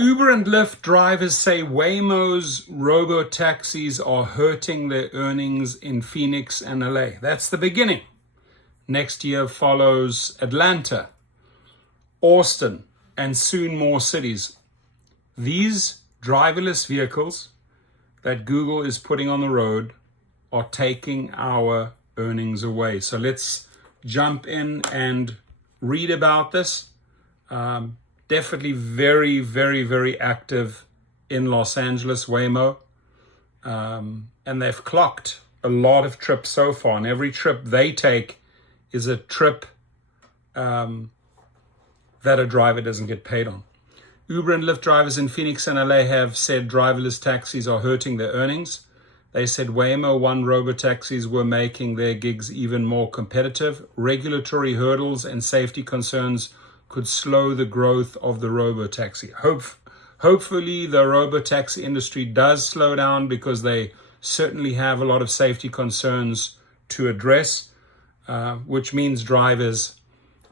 Uber and Lyft drivers say Waymo's robotaxis are hurting their earnings in Phoenix and LA. That's the beginning. Next year follows Atlanta, Austin, and soon more cities. These driverless vehicles that Google is putting on the road are taking our earnings away. So let's jump in and read about this. Definitely very, very, very active in Los Angeles, Waymo. And they've clocked a lot of trips so far. And every trip they take is a trip that a driver doesn't get paid on. Uber and Lyft drivers in Phoenix and LA have said driverless taxis are hurting their earnings. They said Waymo One robotaxis were making their gigs even more competitive. Regulatory hurdles and safety concerns could slow the growth of the robotaxi. Hopefully the robotaxi industry does slow down, because they certainly have a lot of safety concerns to address, which means drivers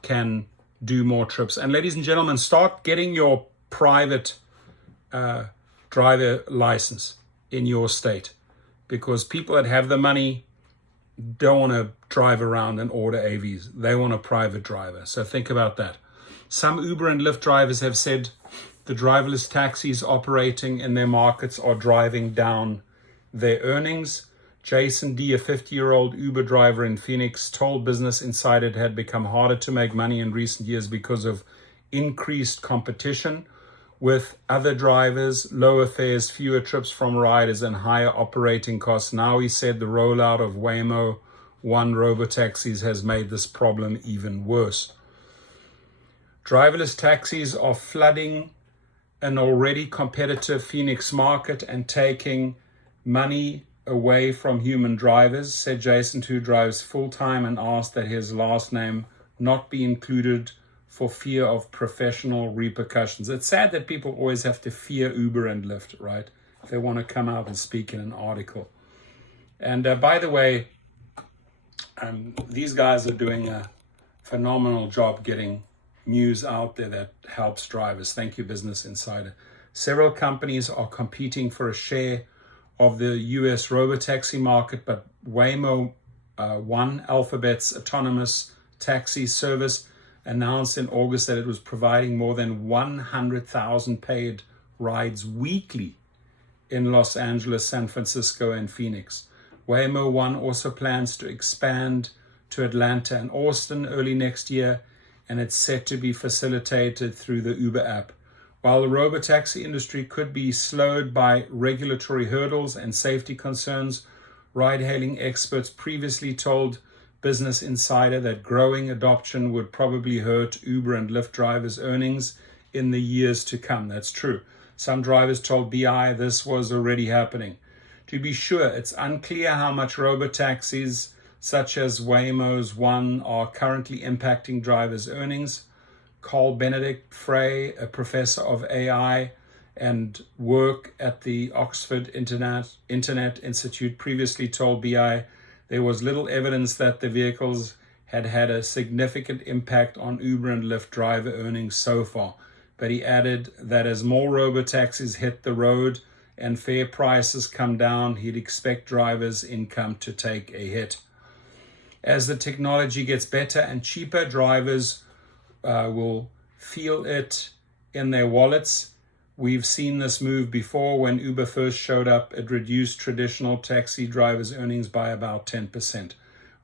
can do more trips. And ladies and gentlemen, start getting your private driver license in your state, because people that have the money don't want to drive around and order AVs. They want a private driver. So think about that. Some Uber and Lyft drivers have said the driverless taxis operating in their markets are driving down their earnings. Jason D., a 50-year-old Uber driver in Phoenix, told Business Insider it had become harder to make money in recent years because of increased competition with other drivers, lower fares, fewer trips from riders, and higher operating costs. Now, he said the rollout of Waymo One robotaxis has made this problem even worse. Driverless taxis are flooding an already competitive Phoenix market and taking money away from human drivers, said Jason, who drives full-time and asked that his last name not be included for fear of professional repercussions. It's sad that people always have to fear Uber and Lyft, right? If they want to come out and speak in an article. And by the way, these guys are doing a phenomenal job getting news out there that helps drivers. Thank you, Business Insider. Several companies are competing for a share of the US robotaxi market, but Waymo One, Alphabet's autonomous taxi service, announced in August that it was providing more than 100,000 paid rides weekly in Los Angeles, San Francisco, and Phoenix. Waymo One also plans to expand to Atlanta and Austin early next year, and it's set to be facilitated through the Uber app. While the robotaxi industry could be slowed by regulatory hurdles and safety concerns, ride-hailing experts previously told Business Insider that growing adoption would probably hurt Uber and Lyft drivers' earnings in the years to come. That's true. Some drivers told BI this was already happening. To be sure, it's unclear how much robotaxis such as Waymo's One are currently impacting drivers' earnings. Carl Benedict Frey, a professor of AI and work at the Oxford Internet Institute, previously told BI there was little evidence that the vehicles had had a significant impact on Uber and Lyft driver earnings so far. But he added that as more robotaxis hit the road and fare prices come down, he'd expect drivers' income to take a hit. As the technology gets better and cheaper, drivers will feel it in their wallets. We've seen this move before. When Uber first showed up, it reduced traditional taxi drivers' earnings by about 10%.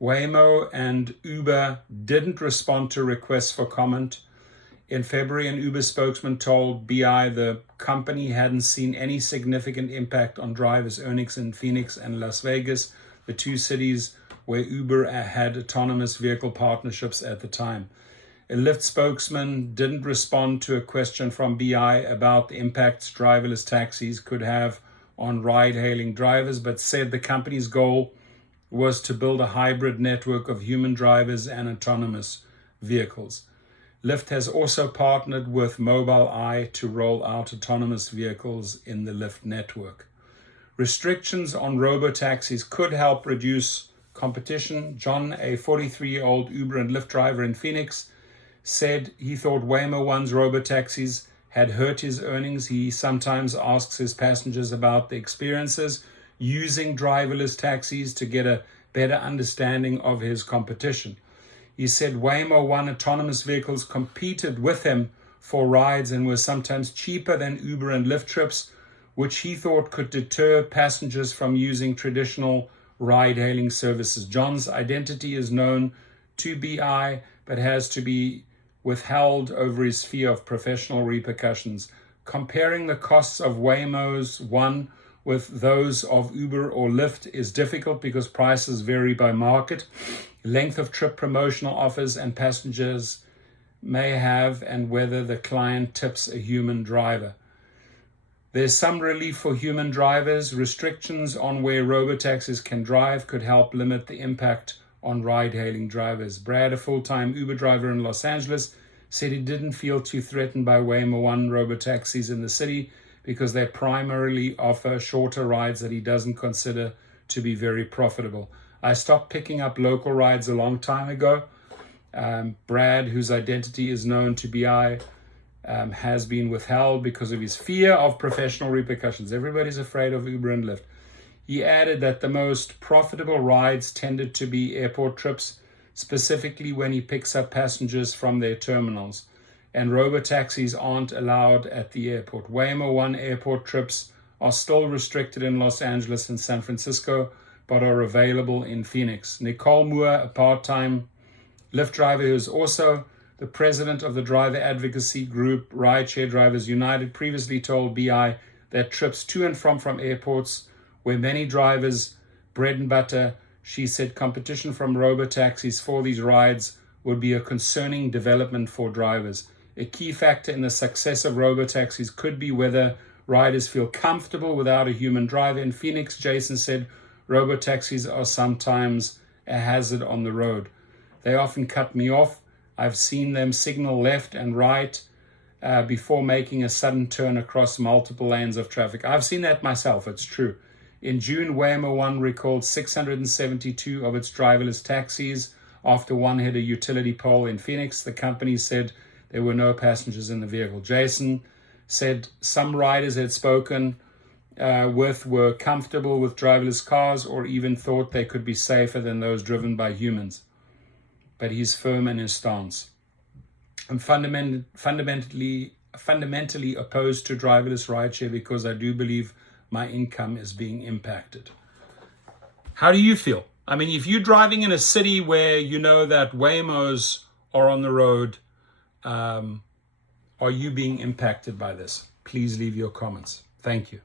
Waymo and Uber didn't respond to requests for comment. In February, an Uber spokesman told BI the company hadn't seen any significant impact on drivers' earnings in Phoenix and Las Vegas, the two cities where Uber had autonomous vehicle partnerships at the time. A Lyft spokesman didn't respond to a question from BI about the impacts driverless taxis could have on ride-hailing drivers, but said the company's goal was to build a hybrid network of human drivers and autonomous vehicles. Lyft has also partnered with Mobileye to roll out autonomous vehicles in the Lyft network. Restrictions on robotaxis could help reduce competition. John, a 43-year-old Uber and Lyft driver in Phoenix, said he thought Waymo One's robotaxis had hurt his earnings. He sometimes asks his passengers about the experiences using driverless taxis to get a better understanding of his competition. He said Waymo One autonomous vehicles competed with him for rides and were sometimes cheaper than Uber and Lyft trips, which he thought could deter passengers from using traditional ride-hailing services. John's identity is known to BI, but has to be withheld over his fear of professional repercussions. Comparing the costs of Waymo's One with those of Uber or Lyft is difficult because prices vary by market, length of trip, promotional offers, and passengers may have, and whether the client tips a human driver. There's some relief for human drivers. Restrictions on where robotaxis can drive could help limit the impact on ride-hailing drivers. Brad, a full-time Uber driver in Los Angeles, said he didn't feel too threatened by Waymo One robotaxis in the city because they primarily offer shorter rides that he doesn't consider to be very profitable. I stopped picking up local rides a long time ago. Brad, whose identity is known to BI, has been withheld because of his fear of professional repercussions. Everybody's afraid of Uber and Lyft. He added that the most profitable rides tended to be airport trips, specifically when he picks up passengers from their terminals, and robotaxis aren't allowed at the airport. Waymo One airport trips are still restricted in Los Angeles and San Francisco, but are available in Phoenix. Nicole Moore, a part-time Lyft driver who is also the president of the driver advocacy group Rideshare Drivers United, previously told BI that trips to and from airports where many drivers bread and butter. She said competition from robotaxis for these rides would be a concerning development for drivers. A key factor in the success of robotaxis could be whether riders feel comfortable without a human driver. In Phoenix, Jason said robotaxis are sometimes a hazard on the road. They often cut me off. I've seen them signal left and right before making a sudden turn across multiple lanes of traffic. I've seen that myself, it's true. In June, Waymo One recalled 672 of its driverless taxis after one hit a utility pole in Phoenix. The company said there were no passengers in the vehicle. Jason said some riders had spoken with were comfortable with driverless cars or even thought they could be safer than those driven by humans. But he's firm in his stance. I'm fundamentally opposed to driverless rideshare because I do believe my income is being impacted. How do you feel? I mean, if you're driving in a city where you know that Waymos are on the road, are you being impacted by this? Please leave your comments. Thank you.